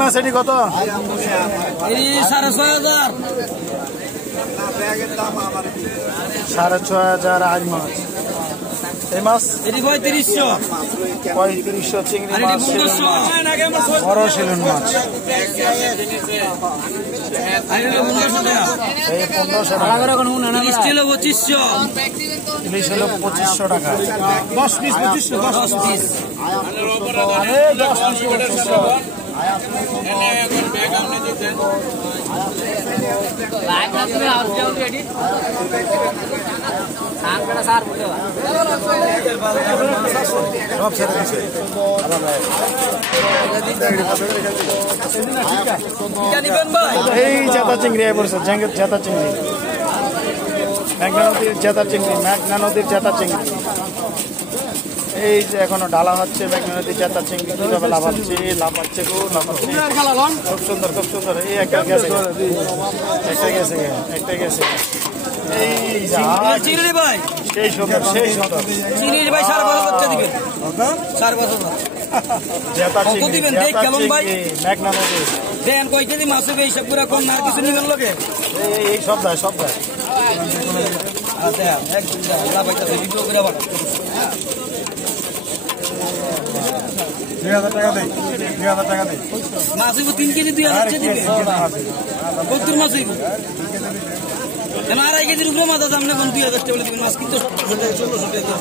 মাছ এটি কত? 6,500 আড়ি মাছ। এই মাছ 3500 চিংড়ি মাছ, বড় শিলন মাছ এই 1500 টাকা, ইলিশ হলো 2500 টাকা। 10 পিস 2500, 10 পিস এই জেতা চিংড়ি পড়ছে, জেতা চিংড়ি, মেঘনা নদীর জেতা চিংড়ি, মেঘনা নদীর জেতা চিংড়ি। এই যে এখনো ডালা হচ্ছে মেঘনা নদীর জেতা চিংড়ি, কিভাবে লাফাচ্ছে গো, খুব সুন্দর, খুব সুন্দর। এই একটা গেছে, একটা গেছে। এই চিংড়ি ভাই সেই সুন্দর, সেই সুন্দর চিংড়ি ভাই। 4 বছর করতে দিবেন, 4 বছর জেতা চিংড়ি, মেঘনা নদী দেন কই কেজি মাছ হবে এইসব পুরো কম না, আর কিছু নিবেন লোকে এই সব দেয়, সব দেয়। আচ্ছা একদম লাফাইতাছে ভিডিও করে বাটা 2000 টাকা দেই, 2000 টাকা দেই। মাছ হইব 3 কেজি 2000 দিবে। কত মাছ হইব? 2.5 কেজির উপরে মাছ আছে, আপনি কোন 2000 টাকা বলে দিবেন? মাছ কিন্তু 1600 টাকা।